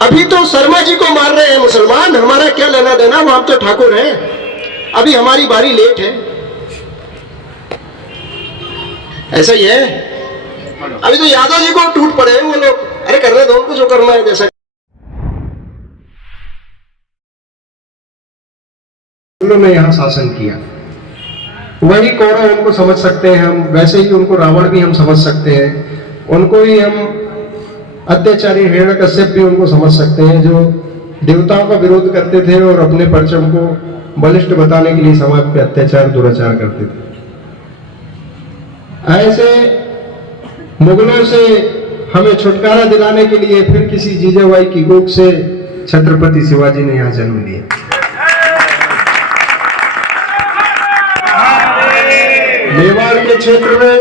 अभी तो शर्मा जी को मार रहे हैं मुसलमान, हमारा क्या लेना देना, वो हम तो ठाकुर हैं, अभी हमारी बारी लेट है। ऐसा ही है। अभी तो यादव जी को टूट पड़े हैं वो लोग, अरे करने दो उनको जो करना है। जैसा उन्होंने यहाँ शासन किया, वही कौरव उनको समझ सकते हैं हम, वैसे ही उनको रावण भी हम समझ सकते हैं, उनको ही हम अत्याचारी हिरण्यकश्यप भी उनको समझ सकते हैं, जो देवताओं का विरोध करते थे और अपने परचम को बलिष्ठ बताने के लिए समाज पे अत्याचार दुराचार करते थे। ऐसे मुगलों से हमें छुटकारा दिलाने के लिए फिर किसी जीजाबाई की कोख से छत्रपति शिवाजी ने यहाँ जन्म लिया। मेवाड़ के क्षेत्र में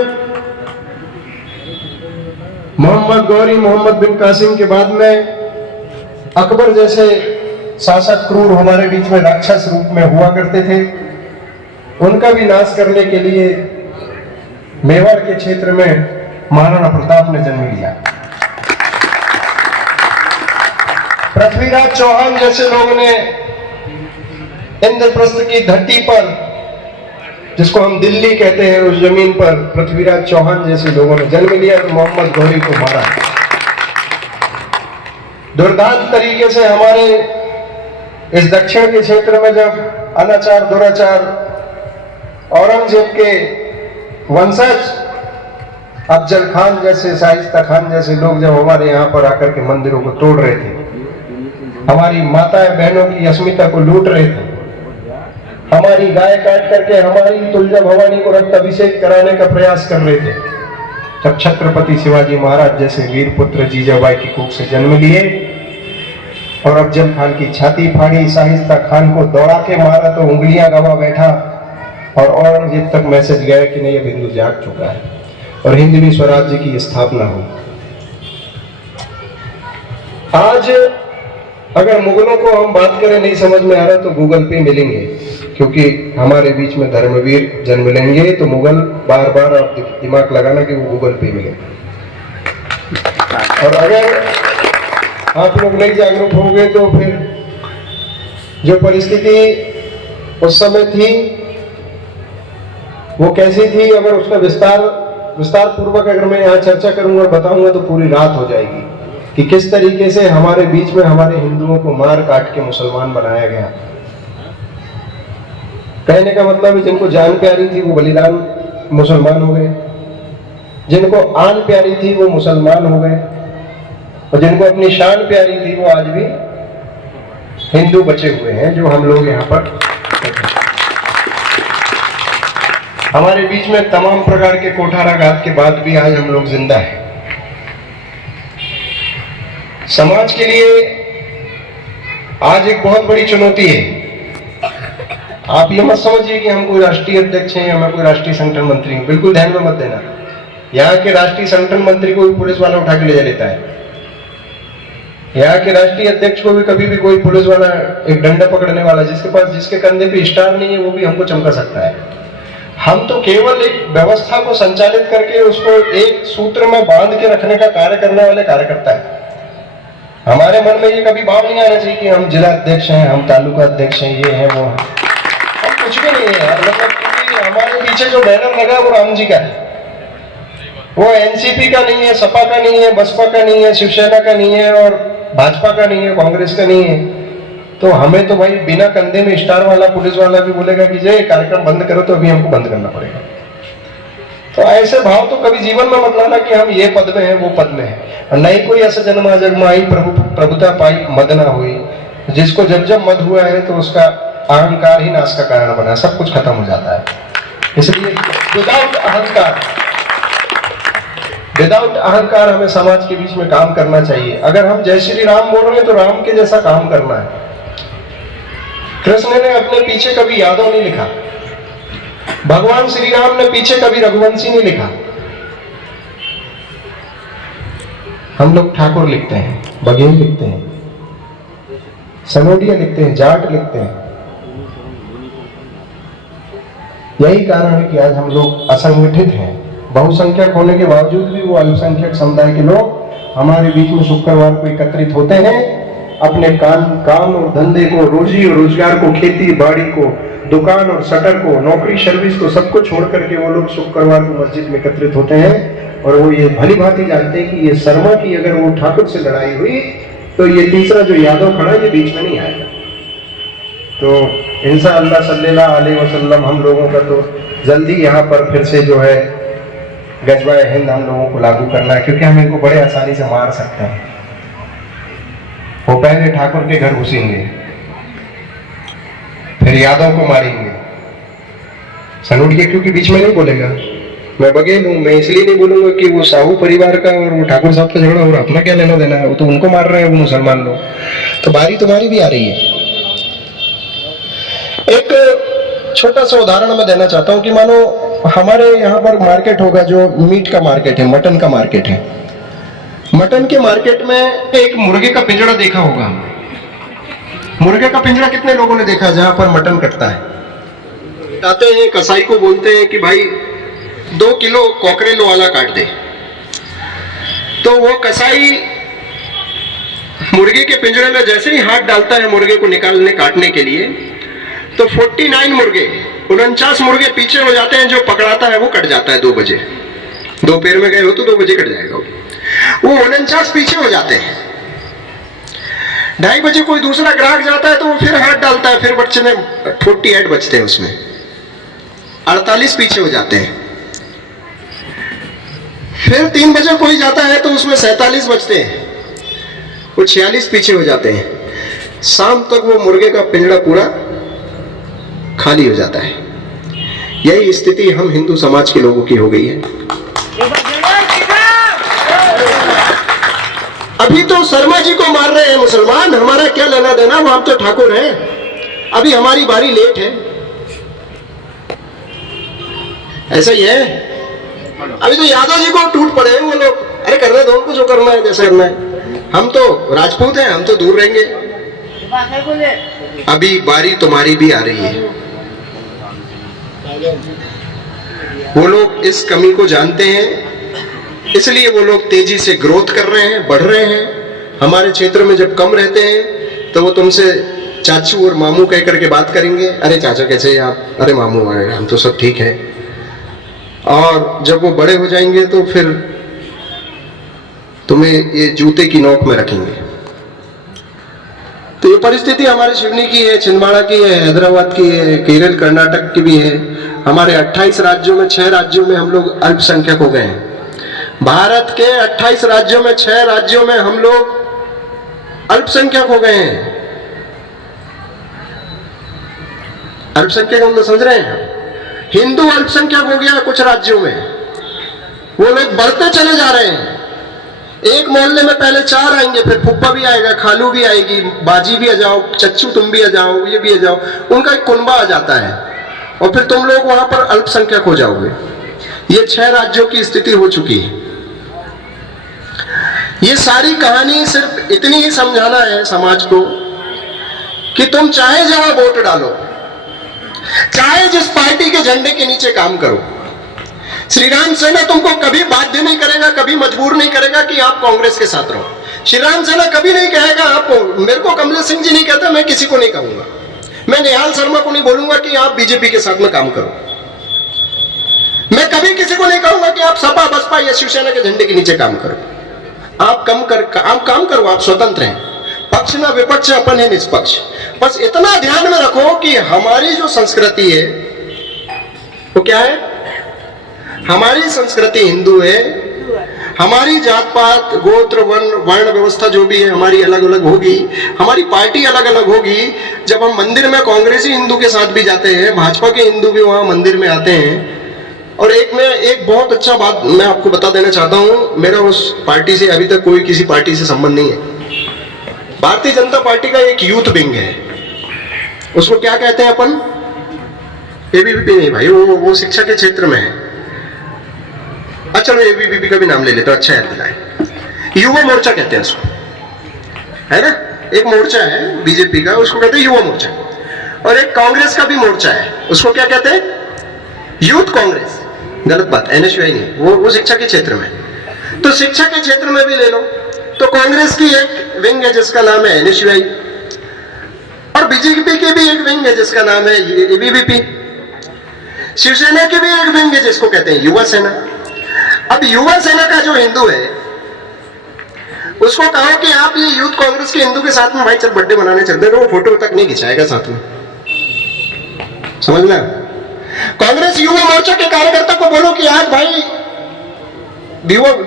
मोहम्मद गौरी मोहम्मद बिन कासिम के बाद में अकबर जैसे शासक क्रूर हमारे बीच में राक्षस रूप में हुआ करते थे, उनका भी नाश करने के लिए मेवाड़ के क्षेत्र में महाराणा प्रताप ने जन्म लिया। पृथ्वीराज चौहान जैसे लोगों ने इंद्रप्रस्थ की धरती पर, जिसको हम दिल्ली कहते हैं, उस जमीन पर पृथ्वीराज चौहान जैसे लोगों ने जन्म लिया और मोहम्मद गौरी को मारा। दुर्दांत तरीके से हमारे इस दक्षिण के क्षेत्र में जब अनाचार दुराचार औरंगजेब के वंशज अफजल खान जैसे, शाइस्ता खान जैसे लोग जब हमारे यहाँ पर आकर के मंदिरों को तोड़ रहे थे, हमारी माताएं बहनों की अस्मिता को लूट रहे थे, हमारी गाय काट करके हमारी तुलजा भवानी को रक्त अभिषेक कराने का प्रयास कर रहे थे, जब छत्रपति शिवाजी महाराज जैसे वीर पुत्र जीजाबाई की कोख से जन्म लिए और अफजल खान की छाती फाड़ी, शाइस्ता खान को दौड़ा के मारा तो उंगलियां गवा बैठा और औरंगजेब तक मैसेज गया कि नहीं, अब हिंदू जाग चुका है और हिंदवी स्वराज्य की स्थापना हुई। आज अगर मुगलों को हम बात करें नहीं समझ में आ रहा तो गूगल पे मिलेंगे, क्योंकि हमारे बीच में धर्मवीर जन्म लेंगे तो मुगल बार बार आप दिमाग लगाना कि वो गूगल पे मिले। और अगर आप लोग नहीं जागरूक होंगे तो फिर जो परिस्थिति उस समय थी वो कैसी थी, अगर उसका विस्तार पूर्वक अगर मैं यहाँ चर्चा करूंगा और बताऊंगा तो पूरी रात हो जाएगी कि किस तरीके से हमारे बीच में हमारे हिंदुओं को मार काट के मुसलमान बनाया गया। कहने का मतलब है जिनको जान प्यारी थी वो बलिदान मुसलमान हो गए, जिनको आन प्यारी थी वो मुसलमान हो गए, और जिनको अपनी शान प्यारी थी वो आज भी हिंदू बचे हुए हैं, जो हम लोग यहाँ पर हमारे बीच में तमाम प्रकार के कोठाराघात के बाद भी आज हम लोग जिंदा हैं। समाज के लिए आज एक बहुत बड़ी चुनौती है। आप ये मत समझिए कि हम कोई राष्ट्रीय अध्यक्ष हैं या मैं कोई राष्ट्रीय संगठन मंत्री हूं, बिल्कुल ध्यान में मत देना। यहाँ के राष्ट्रीय संगठन मंत्री को भी पुलिस वाला उठा के ले जा लेता है, यहाँ के राष्ट्रीय अध्यक्ष को भी कभी भी कोई पुलिस वाला, एक डंडा पकड़ने वाला जिसके कंधे पे स्टार नहीं है वो भी हमको चमका सकता है। हम तो केवल एक व्यवस्था को संचालित करके उसको एक सूत्र में बांध के रखने का कार्य करने वाले कार्यकर्ता है। हमारे मन में ये कभी भाव नहीं आना चाहिए कि हम जिला अध्यक्ष हैं, हम तालुका अध्यक्ष हैं, ये है वो है। हम कुछ भी नहीं है यार, मतलब क्योंकि हमारे पीछे जो बैनर लगा वो राम जी का है, वो एनसीपी का नहीं है, सपा का नहीं है, बसपा का नहीं है, शिवसेना का नहीं है और भाजपा का नहीं है, कांग्रेस का नहीं है। तो हमें तो भाई बिना कंधे में स्टार वाला पुलिस वाला भी बोलेगा कि ये कार्यक्रम बंद करो तो अभी हमको बंद करना पड़ेगा। तो ऐसे भाव तो कभी जीवन में मत लाना कि हम ये पद में हैं वो पद में हैं। और नहीं कोई ऐसा जन्मा जगमाई प्रभुता पाई मद ना हुई, जिसको जब जब मद हुआ है तो उसका अहंकार ही नाश का कारण बना, सब कुछ खत्म हो जाता है। इसलिए विदाउट अहंकार हमें समाज के बीच में काम करना चाहिए। अगर हम जय श्री राम बोल रहे हैं तो राम के जैसा काम करना है। कृष्ण ने अपने पीछे कभी यादव नहीं लिखा, भगवान श्री राम ने पीछे कभी रघुवंशी नहीं लिखा। हम लोग ठाकुर लिखते हैं, बघेल लिखते हैं, सनोडिया लिखते हैं, जाट लिखते हैं। यही कारण है कि आज हम लोग असंगठित हैं। बहुसंख्यक होने के बावजूद भी वो अल्पसंख्यक समुदाय के लोग हमारे बीच में शुक्रवार को एकत्रित होते हैं अपने काम और धंधे को, रोजी और रोजगार को, खेती बाड़ी को, दुकान और शटर को, नौकरी सर्विस को, सबको छोड़ करके वो लोग शुक्रवार को मस्जिद में एकत्रित होते हैं। और वो ये भली भांति जानते हैं कि ये शर्मा की अगर वो ठाकुर से लड़ाई हुई तो ये तीसरा जो यादव खड़ा ये बीच में नहीं आएगा। तो इंशाअल्लाह सल्लल्लाहु अलैहि वसल्लम हम लोगों का तो जल्दी यहाँ पर फिर से जो है गजवाए हिंद हम लोगों को लागू करना है, क्योंकि हम इनको बड़े आसानी से मार सकते हैं। वो पहले ठाकुर के घर घुसेंगे, फिर यादव को मारेंगे। सनूट के क्योंकि बीच में नहीं बोलेगा, मैं बघेल हूं, मैं इसलिए नहीं बोलूंगा कि वो साहू परिवार का और वो ठाकुर साहब का झगड़ा हो रहा, अपना क्या लेना देना है, वो तो उनको मार रहे हैं वो मुसलमान लोग। तो बारी तुम्हारी भी आ रही है। एक छोटा सा उदाहरण मैं देना चाहता हूं कि मानो हमारे यहाँ पर मार्केट होगा जो मीट का मार्केट है, मटन का मार्केट है। मटन के मार्केट में एक मुर्गे का पिंजड़ा देखा होगा। मुर्गे का पिंजड़ा कितने लोगों ने देखा जहां पर मटन कटता है? आते हैं कसाई को बोलते हैं कि भाई 2 किलो कॉकरेल वाला काट दे। तो वो कसाई मुर्गे के पिंजरे में जैसे ही हाथ डालता है मुर्गे को निकालने काटने के लिए, तो 49 मुर्गे 49 मुर्गे पीछे हो जाते हैं। जो पकड़ाता है वो कट जाता है 2 बजे। दोपहर में गए हो तो 2 बजे कट जाएगा वो 49 पीछे हो जाते हैं। 2:30 बजे कोई दूसरा ग्राहक जाता है तो वो फिर हाथ डालता है, फिर बच्चे में 48 बचते हैं, उसमें 48 पीछे हो जाते हैं। फिर 3 बजे कोई जाता है तो उसमें 47 बचते हैं, वो 46 पीछे हो जाते हैं। शाम तक वो मुर्गे का पिंजड़ा पूरा खाली हो जाता है। यही स्थिति हम हिंदू समाज के लोगों की हो गई है। अभी तो शर्मा जी को मार रहे हैं मुसलमान, हमारा क्या लेना देना, वो हम तो ठाकुर हैं, अभी हमारी बारी लेट है। ऐसा ही है। अभी तो यादव जी को टूट पड़े हैं वो लोग, अरे करने दो उनको जो करना है, जैसे करना है। हम तो राजपूत हैं, हम तो दूर रहेंगे। अभी बारी तुम्हारी भी आ रही है। वो लोग इस कमी को जानते हैं, इसलिए वो लोग तेजी से ग्रोथ कर रहे हैं, बढ़ रहे हैं। हमारे क्षेत्र में जब कम रहते हैं तो वो तुमसे चाचू और मामू कह करके बात करेंगे, अरे चाचा कैसे हैं आप, अरे मामू हम तो सब ठीक है। और जब वो बड़े हो जाएंगे तो फिर तुम्हें ये जूते की नोक में रखेंगे। तो ये परिस्थिति हमारे सिवनी की है, छिंदवाड़ा की है, हैदराबाद की है, केरल कर्नाटक की भी है। हमारे 28 राज्यों में 6 राज्यों में हम लोग अल्पसंख्यक हो गए हैं। भारत के 28 राज्यों में 6 राज्यों में हम लोग अल्पसंख्यक हो गए हैं। अल्पसंख्यक हम लोग समझ रहे हैं। हिंदू अल्पसंख्यक हो गया कुछ राज्यों में, वो लोग बढ़ते चले जा रहे हैं। एक मोहल्ले में पहले 4 आएंगे, फिर फुप्पा भी आएगा, खालू भी आएगी, बाजी भी आ जाओ, चच्चू तुम भी आ जाओ, ये भी आ जाओ, उनका एक कुनबा आ जाता है और फिर तुम लोग वहां पर अल्पसंख्यक हो जाओगे। ये 6 राज्यों की स्थिति हो चुकी है। ये सारी कहानी सिर्फ इतनी ही समझाना है समाज को कि तुम चाहे जहां वोट डालो, चाहे जिस पार्टी के झंडे के नीचे काम करो, श्री राम सेना तुमको कभी बाध्य नहीं करेगा, कभी मजबूर नहीं करेगा कि आप कांग्रेस के साथ रहो। श्री राम सेना कभी नहीं कहेगा आपको, मेरे को कमलेश सिंह जी नहीं कहते, मैं किसी को नहीं कहूंगा, मैं निहाल शर्मा को नहीं बोलूंगा कि आप बीजेपी के साथ में काम करो। मैं कभी किसी को नहीं कहूंगा कि आप सपा बसपा या शिवसेना के झंडे के नीचे काम करो। आप काम करो, आप स्वतंत्र हैं, पक्ष ना विपक्ष, अपन है निष्पक्ष। बस इतना ध्यान में रखो कि हमारी जो संस्कृति है वो क्या है, हमारी संस्कृति हिंदू है। हमारी जात पात गोत्र वर्ण व्यवस्था जो भी है हमारी अलग अलग होगी, हमारी पार्टी अलग अलग होगी। जब हम मंदिर में कांग्रेसी हिंदू के साथ भी जाते हैं, भाजपा के हिंदू भी वहां मंदिर में आते हैं। और एक बहुत अच्छा बात मैं आपको बता देना चाहता हूं, मेरा उस पार्टी से अभी तक कोई किसी पार्टी से संबंध नहीं है। भारतीय जनता पार्टी का एक यूथ विंग है, उसको क्या कहते हैं अपन, एबीवीपी नहीं भाई, वो शिक्षा के क्षेत्र में है। अच्छा चलो एबीवीपी का भी नाम ले लेते, अच्छा याद दिलाए। युवा मोर्चा कहते हैं उसको, है ना, एक मोर्चा है बीजेपी का, उसको कहते हैं युवा मोर्चा। और एक कांग्रेस का भी मोर्चा है, उसको क्या कहते हैं, यूथ कांग्रेस। गलत बात, एनएसयूआई नहीं, वो शिक्षा के क्षेत्र में। तो शिक्षा के क्षेत्र में भी ले लो, तो कांग्रेस की एक विंग है जिसका नाम है एनएसयूआई, और बीजेपी की भी एक विंग है जिसका नाम है एबीवीपी, शिवसेना की भी एक विंग है जिसको कहते हैं युवा सेना। अब युवा सेना का जो हिंदू है उसको कहो कि आप ये यूथ कांग्रेस के हिंदू के साथ में भाई चल बर्थडे मनाने चलते हैं, तो वो फोटो तक नहीं खिंचाएगा साथ में, समझना। कांग्रेस युवा मोर्चा के कार्यकर्ता को बोलो कि आज भाई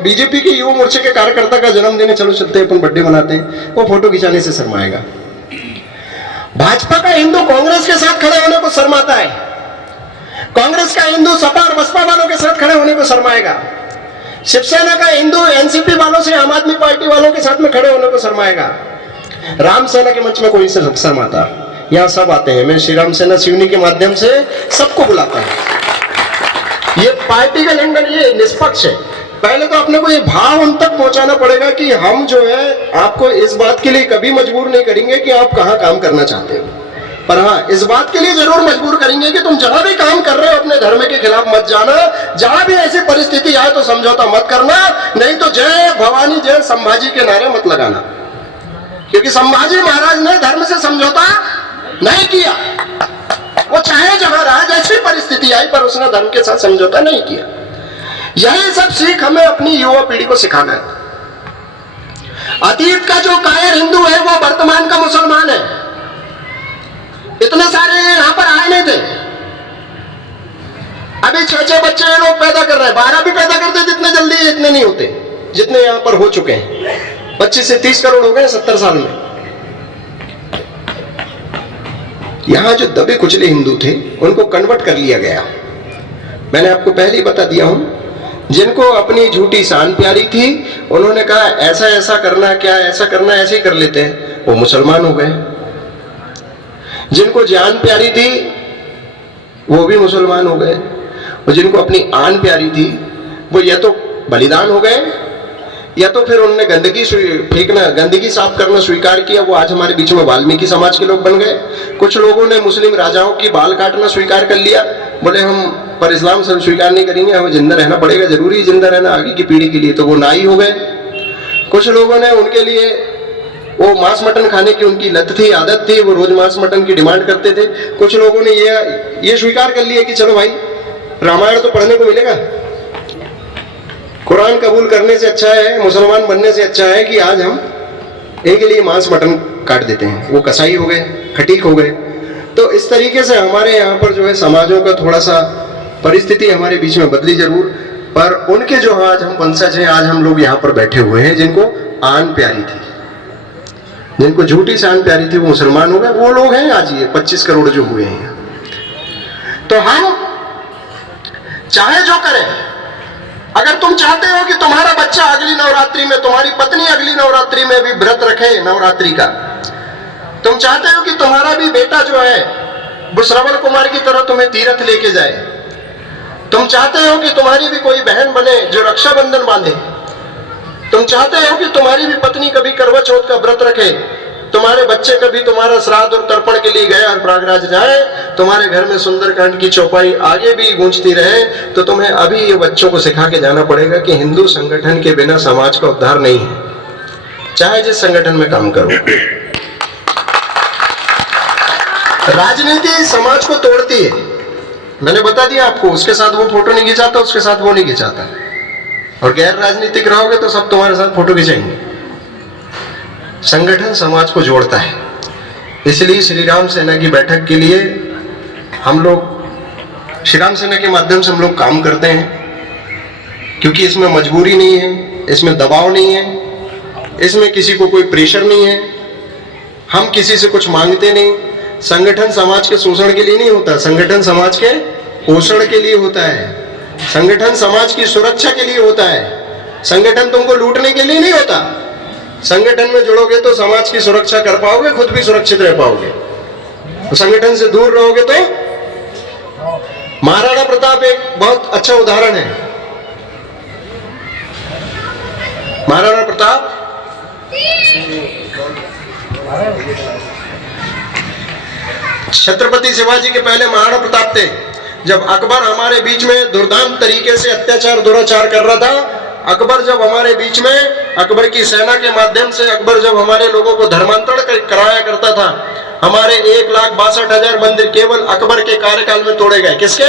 बीजेपी के युवा मोर्चे के कार्यकर्ता का जन्मदिन है, चलो चलते हैं अपन बर्थडे मनाते हैं, वो फोटो खिंचाने से शर्माएगा। भाजपा का हिंदू कांग्रेस के साथ खड़े होने को शर्माता है, कांग्रेस का हिंदू सपा और बसपा वालों के साथ खड़े होने को शर्माएगा, शिवसेना का हिंदू एनसीपी वालों से आम आदमी पार्टी वालों के साथ में खड़े होने को शर्माएगा। राम सेना के मंच में कोई शर्माता, यहां सब आते हैं, मैं श्री राम सेना सिवनी के माध्यम से सबको बुलाता हूं। ये पार्टी का लंडन ये निष्पक्ष है। पहले तो अपने को ये भाव उन तक पहुंचाना पड़ेगा कि हम जो है आपको इस बात के लिए कभी मजबूर नहीं करेंगे कि आप कहां काम करना चाहते हो, पर हाँ इस बात के लिए जरूर मजबूर करेंगे कि तुम जहां भी काम कर रहे हो अपने धर्म के खिलाफ मत जाना, जहां भी ऐसी परिस्थिति आए तो समझौता मत करना, नहीं तो जय भवानी जय संभाजी के नारे मत लगाना, क्योंकि संभाजी महाराज ने धर्म से समझौता नहीं किया, वो चाहे जहां रहा जैसी परिस्थिति आई पर उसने धर्म के साथ समझौता नहीं किया। यही सब सीख हमें अपनी युवा पीढ़ी को सिखाना है। अतीत का जो कायर हिंदू है वो वर्तमान का मुसलमान है। इतने सारे यहां पर आए नहीं थे, अभी 6-6 बच्चे ये लोग पैदा कर रहे हैं, 12 भी पैदा करते जितने जल्दी इतने नहीं होते जितने यहां पर हो चुके हैं। 25 से 30 करोड़ हो गए 70 साल में। यहां जो दबे कुचले हिंदू थे उनको कन्वर्ट कर लिया गया। मैंने आपको पहले ही बता दिया हूं, जिनको अपनी झूठी शान प्यारी थी उन्होंने कहा ऐसा ऐसा करना, क्या ऐसा करना, ऐसे ही कर लेते हैं, वो मुसलमान हो गए। जिनको जान प्यारी थी वो भी मुसलमान हो गए, और जिनको अपनी आन प्यारी थी वो या तो बलिदान हो गए या तो फिर उन्होंने गंदगी फेंकना, गंदगी साफ करना स्वीकार किया। वो आज हमारे बीच में वाल्मीकि समाज के लोग बन गए। कुछ लोगों ने मुस्लिम राजाओं की बाल काटना स्वीकार कर लिया, बोले हम पर इस्लाम से स्वीकार नहीं करेंगे, हमें जिंदा रहना पड़ेगा, जरूरी जिंदा रहना आगे की पीढ़ी के लिए, तो वो नाई हो गए। कुछ लोगों ने उनके लिए वो मांस मटन खाने की उनकी लत थी, आदत थी, वो रोज मांस मटन की डिमांड करते थे। कुछ लोगों ने ये स्वीकार कर लिया कि चलो भाई रामायण तो पढ़ने को मिलेगा, कुरान कबूल करने से अच्छा है, मुसलमान बनने से अच्छा है कि आज हम इनके लिए मांस मटन काट देते हैं। वो कसाई हो गए, खटीक हो गए। तो इस तरीके से हमारे यहाँ पर जो है समाजों का थोड़ा सा परिस्थिति हमारे बीच में बदली जरूर, पर उनके जो आज हम वंशज हैं, आज हम लोग यहाँ पर बैठे हुए हैं, जिनको आन प्यारी थी, जिनको झूठी शान प्यारी थी, वो मुसलमान हो गए। वो लोग हैं आज ये 25 करोड़ जो हुए हैं। तो हम चाहे जो करें, अगर तुम चाहते हो कि तुम्हारा बच्चा अगली नवरात्रि में, तुम्हारी पत्नी अगली नवरात्रि में भी व्रत रखे नवरात्रि का, तुम चाहते हो कि तुम्हारा भी बेटा जो है वो श्रवण कुमार की तरह तुम्हें तीर्थ लेके जाए, तुम चाहते हो कि तुम्हारी भी कोई बहन बने जो रक्षाबंधन बांधे, तुम चाहते हो कि तुम्हारी भी पत्नी कभी करवा चौथ का व्रत रखे, तुम्हारे बच्चे कभी तुम्हारा श्राद्ध और तर्पण के लिए गए और प्रयागराज जाए, तुम्हारे घर में सुंदरकांड की चौपाई आगे भी गूंजती रहे, तो तुम्हें अभी ये बच्चों को सिखा के जाना पड़ेगा कि हिंदू संगठन के बिना समाज का उद्धार नहीं है, चाहे जिस संगठन में काम करो। राजनीति समाज को तोड़ती है, मैंने बता दिया आपको। उसके साथ वो फोटो नहीं खिंचाता, उसके साथ वो नहीं खिंचाता, और गैर राजनीतिक रहोगे तो सब तुम्हारे साथ फोटो खिंचाएंगे। संगठन समाज को जोड़ता है, इसलिए श्री राम सेना की बैठक के लिए हम लोग श्री राम सेना के माध्यम से हम लोग काम करते हैं, क्योंकि इसमें मजबूरी नहीं है, इसमें दबाव नहीं है, इसमें किसी को कोई प्रेशर नहीं है, हम किसी से कुछ मांगते नहीं। संगठन समाज के शोषण के लिए नहीं होता, संगठन समाज के पोषण के लिए होता है, संगठन समाज की सुरक्षा के लिए होता है, संगठन तुमको लूटने के लिए नहीं होता। संगठन में जुड़ोगे तो समाज की सुरक्षा कर पाओगे, खुद भी सुरक्षित रह पाओगे। तो संगठन से दूर रहोगे तो महाराणा प्रताप एक बहुत अच्छा उदाहरण है। महाराणा प्रताप छत्रपति शिवाजी के पहले महाराणा प्रताप थे। जब अकबर हमारे बीच में दुर्दांत तरीके से अत्याचार दुराचार कर रहा था, अकबर जब हमारे बीच में अकबर की सेना के माध्यम से अकबर जब हमारे लोगों को धर्मांतरण कराया करता था, हमारे 1,62,000 मंदिर केवल अकबर के कार्यकाल में तोड़े गए। किसके?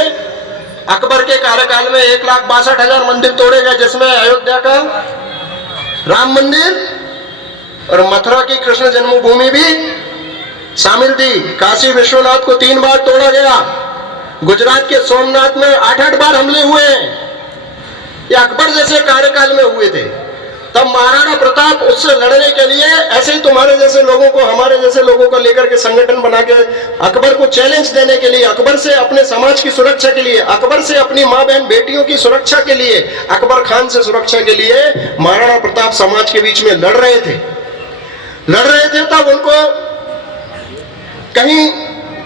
अकबर के कार्यकाल में 1,62,000 मंदिर तोड़े गए, जिसमें अयोध्या का राम मंदिर और मथुरा की कृष्ण जन्मभूमि भी शामिल थी। काशी विश्वनाथ को 3 बार तोड़ा गया। गुजरात के सोमनाथ में 8-8 बार हमले हुए। ये अकबर जैसे कार्यकाल में हुए थे। तब महाराणा प्रताप उससे लड़ने के लिए ऐसे ही तुम्हारे जैसे लोगों को, हमारे जैसे लोगों को लेकर के संगठन बना के अकबर को चैलेंज देने के लिए, अकबर से अपने समाज की सुरक्षा के लिए, अकबर से अपनी माँ बहन बेटियों की सुरक्षा के लिए, अकबर खान से सुरक्षा के लिए महाराणा प्रताप समाज के बीच में लड़ रहे थे। तब उनको कहीं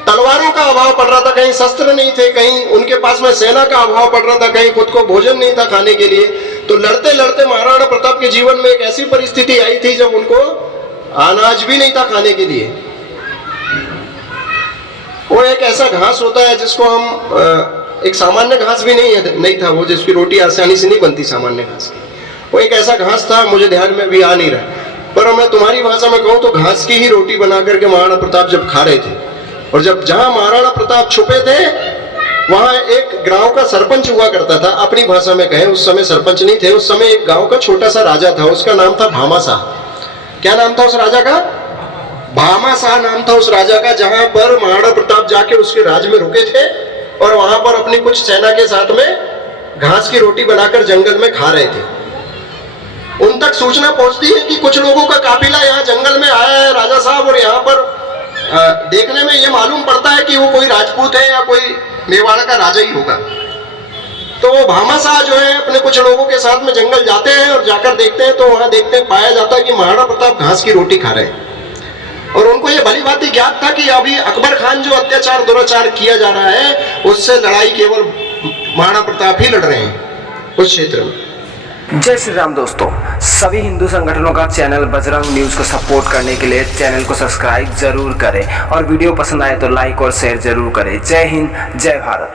तलवारों का अभाव पड़ रहा था, कहीं शस्त्र नहीं थे, कहीं उनके पास में सेना का अभाव पड़ रहा था, कहीं खुद को भोजन नहीं था खाने के लिए। तो लड़ते लड़ते महाराणा प्रताप के जीवन में एक ऐसी परिस्थिति आई थी जब उनको अनाज भी नहीं था खाने के लिए। वो एक ऐसा घास होता है जिसको हम एक सामान्य घास भी नहीं था वो, जिसकी रोटी आसानी से नहीं बनती सामान्य घास की। वो एक ऐसा घास था, मुझे ध्यान में भी आ नहीं रहा, पर मैं तुम्हारी भाषा में कहूं तो घास की ही रोटी बना करके महाराणा प्रताप जब खा रहे थे, और जहां महाराणा प्रताप छुपे थे वहां एक गांव का सरपंच हुआ करता था। अपनी भाषा में कहें, उस समय सरपंच नहीं थे, उस समय एक गांव का छोटा सा राजा था, उसका नाम था भामाशाह। क्या नाम था उस राजा का? भामाशाह नाम था उस राजा का, जहां पर महाराणा प्रताप जाके उसके राज में रुके थे और वहां पर अपनी कुछ सेना के साथ में घास की रोटी बनाकर जंगल में खा रहे थे। उन तक सूचना पहुंचती है कि कुछ लोगों का काफिला यहाँ जंगल में आया है राजा साहब, और यहाँ पर देखने में ये मालूम पड़ता है कि वो कोई राजपूत है या कोई मेवाड़ का राजा ही होगा। तो वो भामाशाह जो है अपने कुछ लोगों के साथ में जंगल जाते हैं और जाकर देखते हैं, तो वहां देखते हैं, पाया जाता है कि महाराणा प्रताप घास की रोटी खा रहे हैं। और उनको ये भली भांति ज्ञात था कि अभी अकबर खान जो अत्याचार दुराचार किया जा रहा है उससे लड़ाई केवल महाराणा प्रताप ही लड़ रहे हैं उस क्षेत्र में। जय श्री राम दोस्तों, सभी हिंदू संगठनों का चैनल बजरंग न्यूज को सपोर्ट करने के लिए चैनल को सब्सक्राइब जरूर करें और वीडियो पसंद आए तो लाइक और शेयर जरूर करें। जय हिंद, जय भारत।